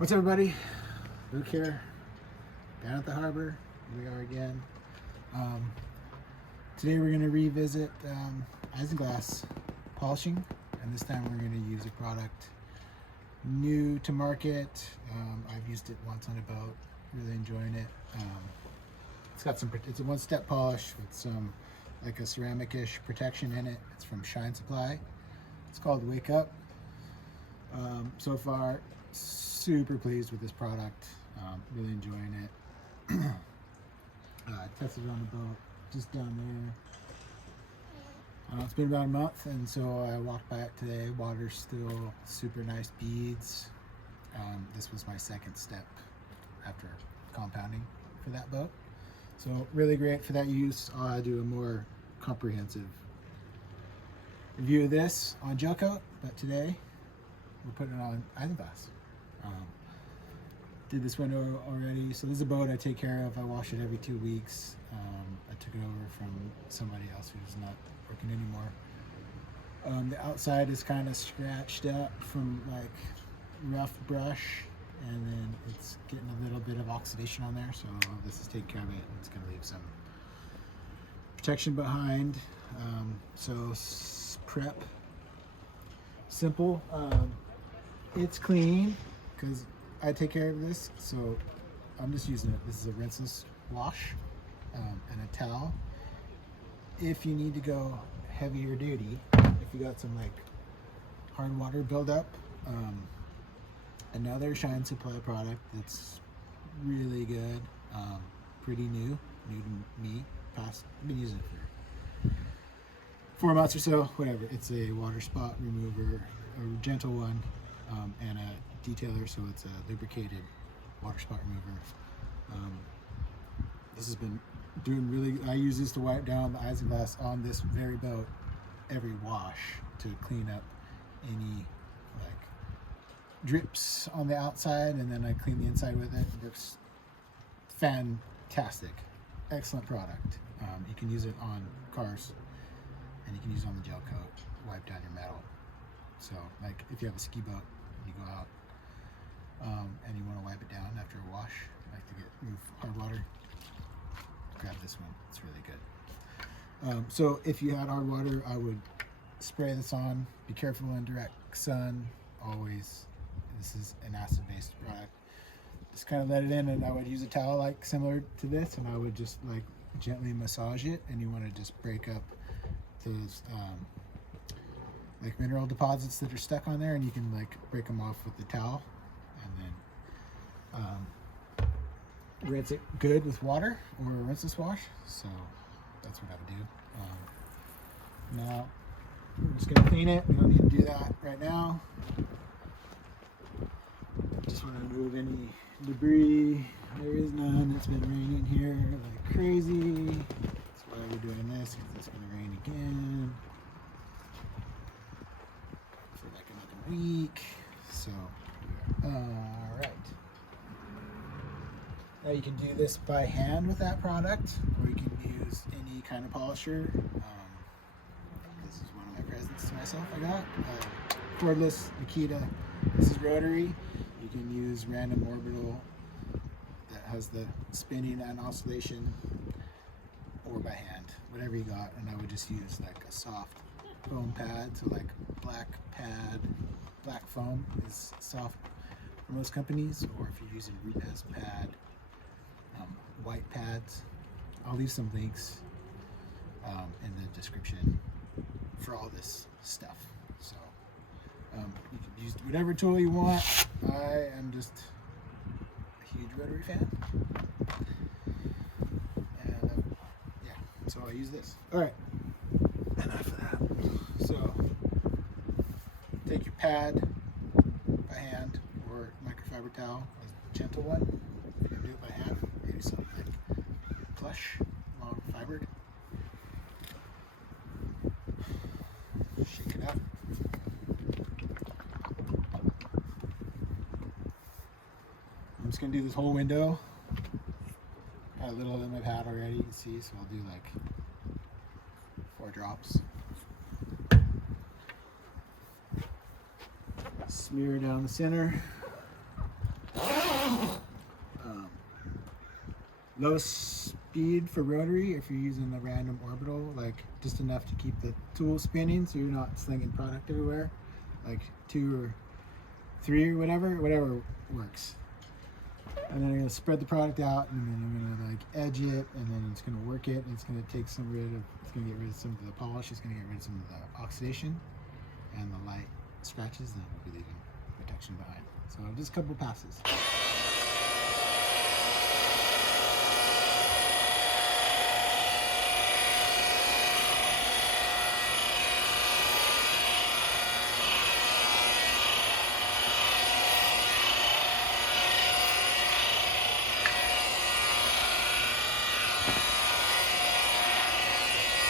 What's up, everybody? Luke here, down at the harbor. Here we are again. Today we're going to revisit Isinglass polishing, and this time we're going to use a product new to market. I've used it once on a boat, really enjoying it. It's a one-step polish with some like a ceramic-ish protection in it. It's from Shine Supply. It's called Wake Up. So far, super pleased with this product. Really enjoying it. Tested it on the boat just down there. It's been about a month, and so I walked by it today. Water's still super nice beads. This was my second step after compounding for that boat. So really great for that use. I'll do a more comprehensive review of this on gel coat, but today we're putting it on Isinglass. Did this window already. So this is a boat I take care of. I wash it every 2 weeks. I took it over from somebody else who's not working anymore. The outside is kind of scratched up from like rough brush, and then it's getting a little bit of oxidation on there. So this is taking care of it. It's going to leave some protection behind. Prep, simple. It's clean because I take care of this, so I'm just using it. This is a rinseless wash and a towel. If you need to go heavier duty, if you got some like hard water buildup, another Shine Supply product that's really good, pretty new to me. I've been using it for 4 months or so, whatever. It's a water spot remover, a gentle one, and a detailer, so it's a lubricated water spot remover. This has been doing really. I use this to wipe down the Isinglass on this very boat every wash to clean up any like drips on the outside, and then I clean the inside with it. It works fantastic. Excellent product. You can use it on cars, and you can use it on the gel coat, wipe down your metal. So like if you have a ski boat, you go out and you want to wipe it down after a wash, like to remove hard water, grab this one. It's really good. So if you had hard water, I would spray this on. Be careful in direct sun, always. This is an acid-based product. Just kind of let it in, and I would use a towel like similar to this, and I would just like gently massage it. And you want to just break up those like mineral deposits that are stuck on there, and you can like break them off with the towel, and then rinse it good with water or a rinseless wash. So that's what I would do. Now we're just gonna clean it. We don't need to do that right now. Just want to remove any debris. There is none. It's been raining here like crazy. That's why we're doing this, because it's gonna rain again for like another week. So all right, now you can do this by hand with that product, or you can use any kind of polisher. This is one of my presents to myself I got. Cordless Akita. This is rotary. You can use random orbital that has the spinning and oscillation, or by hand, whatever you got. And I would just use like a soft foam pad. So like black foam is soft for most companies, or if you're using RUPES pad, white pads. I'll leave some links in the description for all this stuff. So you can use whatever tool you want. I am just a huge rotary fan, and yeah, so I use this. All right, enough of that. So take your pad by hand, or microfiber towel, a gentle one. If you do it by hand, maybe something like Plush, long fibered. Shake it up. I'm just gonna do this whole window. Got a little of them I've had already, you can see, so I'll do like 4 drops. Smear down the center. low speed for rotary if you're using the random orbital, like just enough to keep the tool spinning so you're not slinging product everywhere, like 2 or 3 or whatever works. And then I'm gonna spread the product out, and then I'm gonna like edge it, and then it's gonna work it, and it's gonna take it's gonna get rid of some of the polish, it's gonna get rid of some of the oxidation and the light scratches, and we'll be leaving protection behind. So just a couple passes.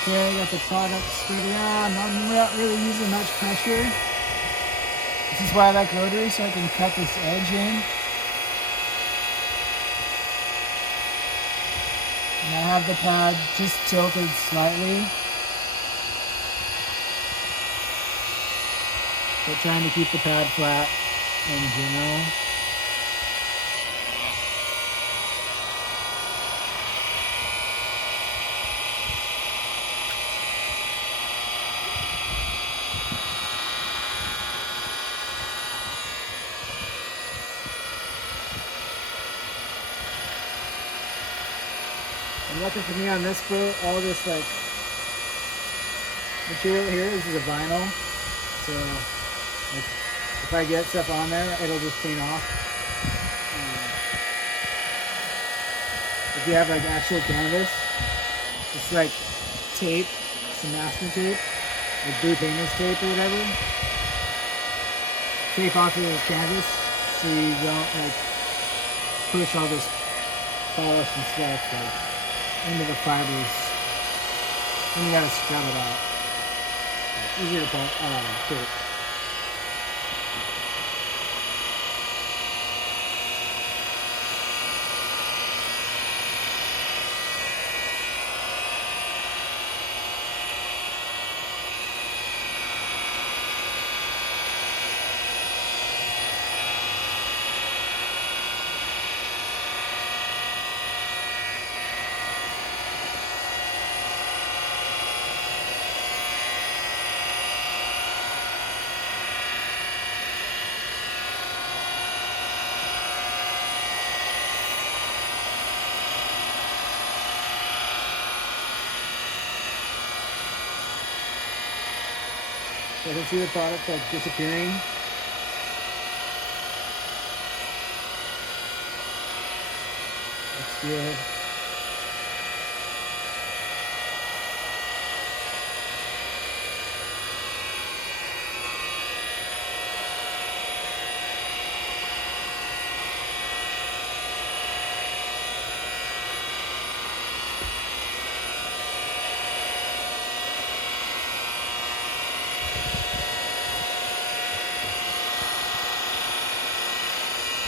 Okay, got the product spread around. I'm not really using much pressure. This is why I like rotary, so I can cut this edge in. And I have the pad just tilted slightly, but trying to keep the pad flat in general. And lucky for me on this boat, all this like material here, this is a vinyl, so like, if I get stuff on there, it'll just clean off. If you have like actual canvas, it's like tape, some masking tape, like blue painter's tape or whatever. Tape off of the canvas so you don't like push all this polish and stuff like into the fibers. Then you gotta scrub it out. Easier to tape. So I can see the product like disappearing. That's good.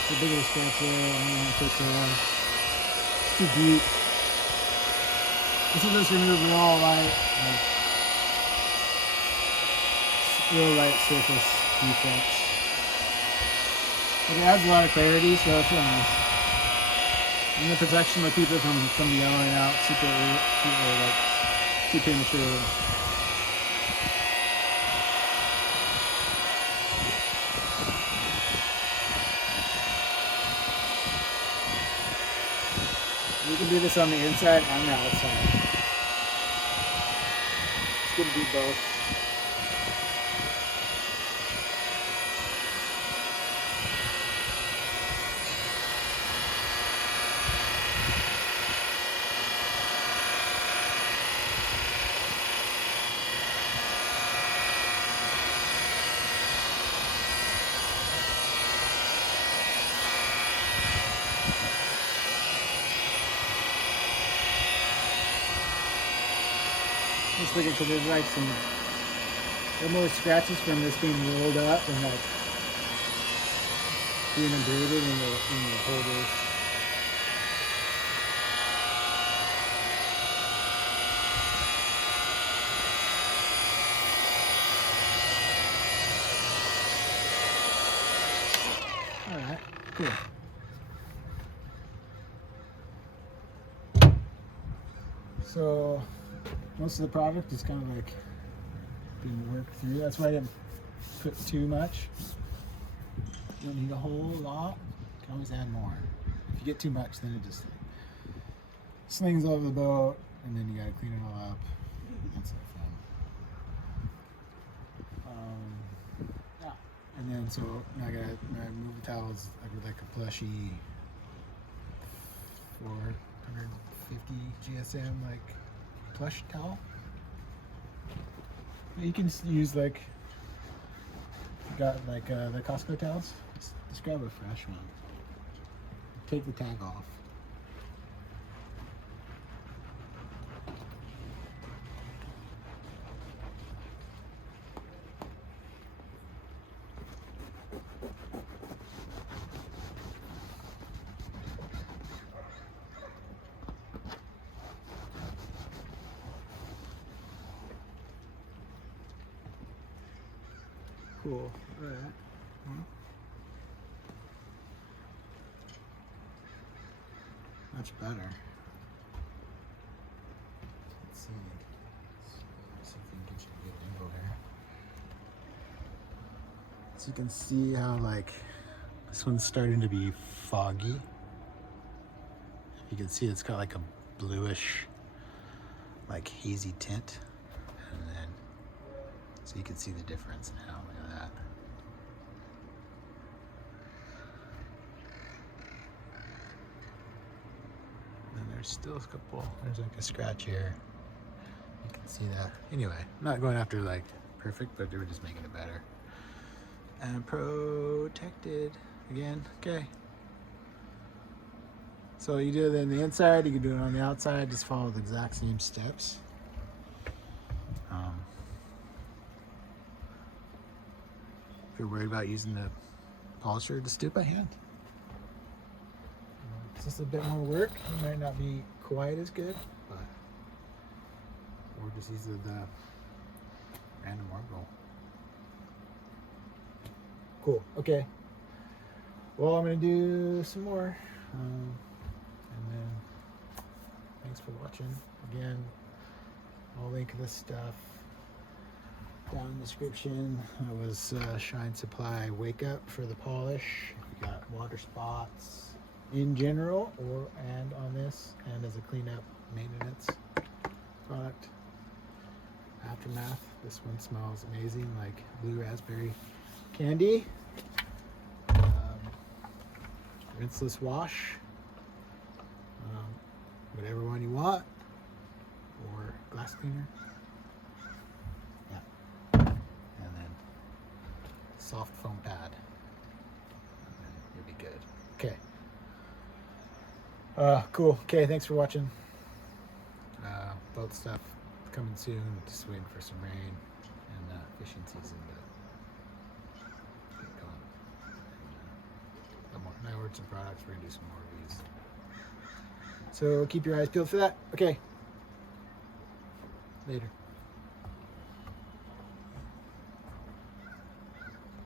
The bigger scratch there, I'm going to take care of. It's too deep. This will just remove real light surface defects. But it adds a lot of clarity, so it's really nice. And the protection will keep it from yellowing out too prematurely. You can do this on the inside and the outside. It's good to do both. Just looking because there's like there are more scratches from this being rolled up and like being embedded in the holders. All right, cool. So most of the product is kind of like being worked through. That's why I didn't put too much. You don't need a whole lot. You can always add more. If you get too much, then it just slings over the boat, and then you gotta clean it all up. That's no fun. Yeah. And then so now I gotta move the towels. I would like a Plushy 450 GSM like plush towel. You can use like, you got like the Costco towels. Just grab a fresh one. Take the tag off. Cool. All right. Much better. Let's see. Let's see if we can get you a good angle here. So you can see how like this one's starting to be foggy. You can see it's got like a bluish, like hazy tint, and then so you can see the difference now. Look at that. And there's still a couple. There's like a scratch here. You can see that. Anyway, I'm not going after like perfect, but they were just making it better. And protected again. Okay. So you do it on the inside, you can do it on the outside, just follow the exact same steps. If you're worried about using the polisher, just do it by hand. It's just a bit more work. It might not be quite as good, but or just use the random orbital. Cool. Okay. Well, I'm gonna do some more. And then thanks for watching. Again, I'll link this stuff down in the description. That was Shine Supply Wake Up for the polish. You got water spots in general and on this, and as a cleanup maintenance product. Aftermath. This one smells amazing, like blue raspberry candy. Rinseless wash. Whatever one you want, or glass cleaner. Yeah. And then soft foam pad. And then you'll be good. Okay. Cool. Okay, thanks for watching. Boat stuff coming soon. Just waiting for some rain and fishing season to get going. And, I ordered some products. We're gonna do some more reviews. So keep your eyes peeled for that. Okay. Later.